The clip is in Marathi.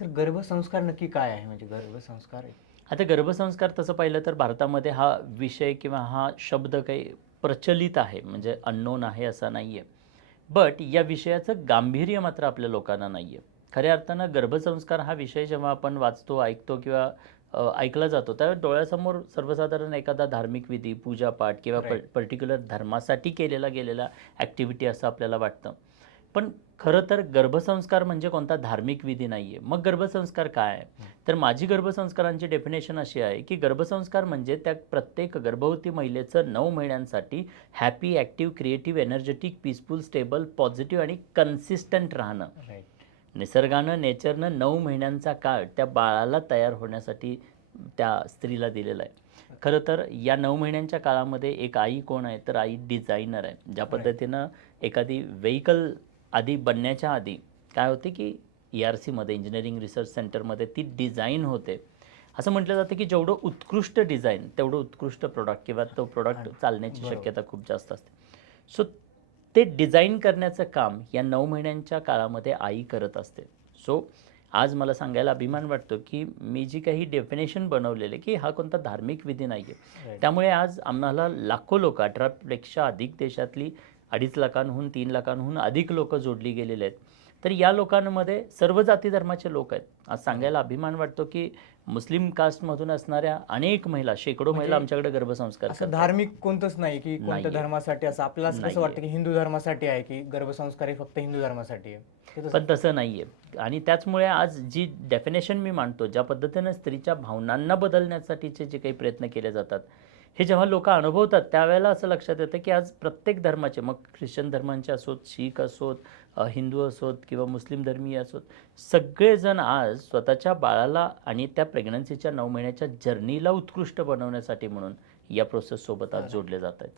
सर गर्भसंस्कार नक्की काय आहे? म्हणजे गर्भसंस्कार आता गर्भसंस्कार तसं पाहिलं तर भारतामध्ये हा विषय किंवा हा शब्द काही प्रचलित आहे, म्हणजे अननोन आहे असं नाही आहे. बट या विषयाचं गांभीर्य मात्र आपल्या लोकांना नाही आहे. खऱ्या अर्थानं गर्भसंस्कार हा विषय जेव्हा आपण वाचतो, ऐकतो किंवा ऐकला जातो, त्यावेळेस डोळ्यासमोर सर्वसाधारण एखादा धार्मिक विधी, पूजापाठ किंवा राईट. पर्टिक्युलर धर्मासाठी गेलेला ॲक्टिव्हिटी असं आपल्याला वाटतं. पण खरं तर गर्भसंस्कार म्हणजे कोणता धार्मिक विधी नाही आहे. मग गर्भसंस्कार काय आहे? तर माझी गर्भसंस्कारांची डेफिनेशन अशी आहे, की गर्भसंस्कार म्हणजे त्या प्रत्येक गर्भवती महिलेचं 9 महिन्यांसाठी happy, active, creative, energetic, peaceful, stable, positive आणि कन्सिस्टंट राहणं. राईट. निसर्गानं, नेचरनं 9 महिन्यांचा काळ त्या बाळाला तयार होण्यासाठी त्या स्त्रीला दिलेला आहे. खरं तर या 9 महिन्यांच्या काळामध्ये एक आई कोण आहे? तर आई डिझायनर आहे. ज्या राईट. पद्धतीनं एखादी व्हेइकल आधी बनण्याच्या आधी काय होते, की ERCमध्ये इंजिनिअरिंग रिसर्च सेंटरमध्ये ती डिझाईन होते. असं म्हटलं जातं, की जेवढं उत्कृष्ट डिझाईन तेवढं उत्कृष्ट प्रॉडक्ट किंवा तो प्रॉडक्ट चालण्याची बरोबर. शक्यता खूप जास्त असते. सो ते डिझाईन करण्याचं काम या 9 महिन्यांच्या काळामध्ये आई करत असते. सो आज मला सांगायला अभिमान वाटतो, की मी जी काही डेफिनेशन बनवलेली आहे, की हा कोणता धार्मिक विधी नाही आहे. राईट. त्यामुळे आज आम्हाला लाखो लोकं 18पेक्षा अधिक देशातली 2.5 लाखांहून 3 लाखांहून अधिक लोकं जोडली गेलेले आहेत. तर या लोकांमध्ये सर्व जाती धर्माचे लोक आहेत. आज सांगायला अभिमान वाटतो, की मुस्लिम कास्टमधून असणाऱ्या अनेक महिला, शेकडो महिला म्हणजे आमच्याकडे गर्भसंस्कार असं करतात. धार्मिक कोणतंच नाही, की कोणत्या नाहीये. धर्मासाठी असं आपल्याला असं कसं नाहीये. वाटतं, की हिंदू धर्मासाठी आहे, की गर्भसंस्कार हे फक्त हिंदू धर्मासाठी आहे. ते तसं पण तसं नाही आहे. आणि त्याचमुळे आज जी डेफिनेशन मी मांडतो, ज्या पद्धतीनं स्त्रीच्या भावनांना बदलण्यासाठीचे जे काही प्रयत्न केले जातात, हे जेव्हा लोकं अनुभवतात त्यावेळेला असं लक्षात येतं, की आज प्रत्येक धर्माचे, मग ख्रिश्चन धर्मांचे असोत, शीख असोत, हिंदू असोत किंवा मुस्लिम धर्मीय असोत, सगळेजण आज स्वतःच्या बाळाला आणि त्या प्रेग्नन्सीच्या 9 महिन्याच्या जर्नीला उत्कृष्ट बनवण्यासाठी म्हणून या प्रोसेससोबत आज जोडले जात आहेत.